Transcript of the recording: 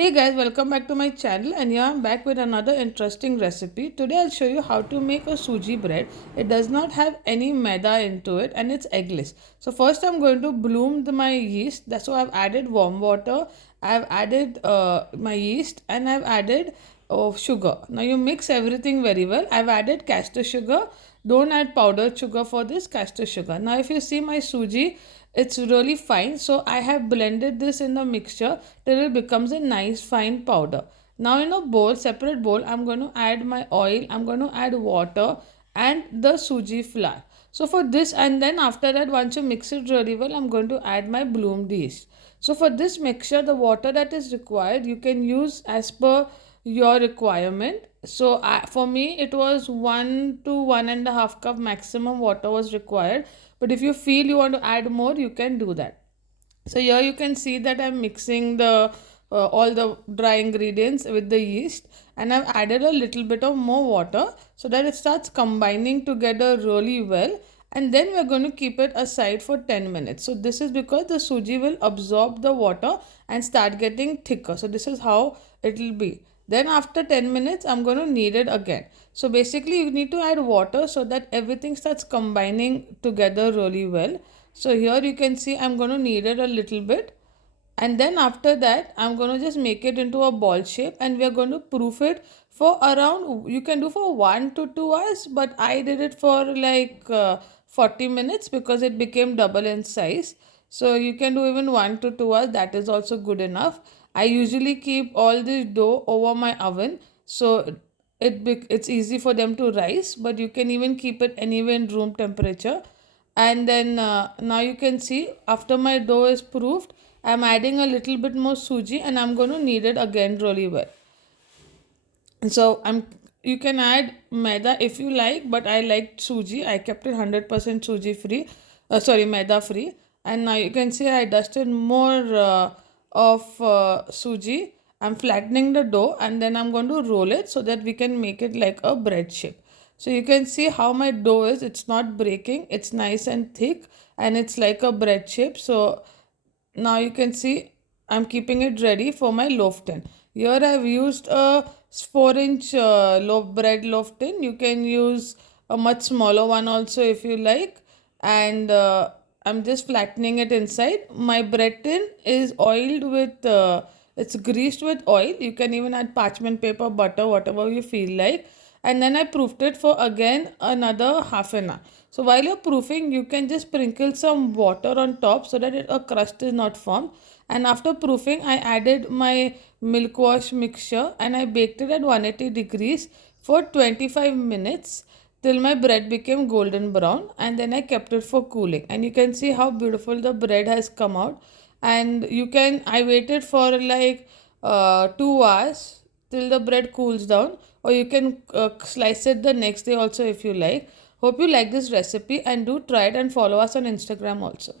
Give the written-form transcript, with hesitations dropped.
Hey guys, welcome back to my channel, and here I'm back with another interesting recipe. Today I'll show you how to make a Suji bread. It does not have any maida into it and it's eggless. So first I'm going to bloom my yeast. That's why I've added warm water, I've added my yeast, and I've added sugar. Now you mix everything very well. I've added castor sugar. Don't add powdered sugar for this castor sugar. Now if you see my Suji, it's really fine, so I have blended this in the mixture till it becomes a nice fine powder. Now in a bowl, separate bowl, I'm going to add my oil, I'm going to add water and the Suji flour. So for this, and then after that, once you mix it really well, I'm going to add my bloomed yeast. So for this mixture, the water that is required, you can use as per your requirement. So for me, it was 1 to 1.5 cup maximum water was required. But if you feel you want to add more, you can do that. So here you can see that I'm mixing the all the dry ingredients with the yeast, and I've added a little bit of more water so that it starts combining together really well, and then we're going to keep it aside for 10 minutes. So this is because the Suji will absorb the water and start getting thicker. So this is how it will be. Then after 10 minutes, I'm going to knead it again. So basically you need to add water so that everything starts combining together really well. So here you can see I'm going to knead it a little bit. And then after that, I'm going to just make it into a ball shape, and we are going to proof it for around, you can do for 1 to 2 hours, but I did it for like 40 minutes because it became double in size. So you can do even 1 to 2 hours, that is also good enough. I usually keep all this dough over my oven, so it's easy for them to rise, but you can even keep it anywhere in room temperature. And then now you can see after my dough is proofed, I'm adding a little bit more Suji, and I'm going to knead it again really well. So you can add maida if you like, but I like Suji. I kept it 100% Suji free, sorry, maida free. And now you can see I dusted more of Suji. I'm flattening the dough, and then I'm going to roll it so that we can make it like a bread shape. So you can see how my dough is. It's not breaking. It's nice and thick, and it's like a bread shape. So now you can see I'm keeping it ready for my loaf tin. Here I've used a 4-inch loaf tin. You can use a much smaller one also if you like. And I'm just flattening it inside. My bread tin is oiled with, it's greased with oil. You can even add parchment paper, butter, whatever you feel like. And then I proofed it for again another half an hour. So while you're proofing, you can just sprinkle some water on top so that a crust is not formed. And after proofing, I added my milk wash mixture and I baked it at 180 degrees for 25 minutes till my bread became golden brown, and then I kept it for cooling. And you can see how beautiful the bread has come out. And I waited for like 2 hours till the bread cools down, or you can slice it the next day also if you like. Hope you like this recipe, and do try it and follow us on Instagram also.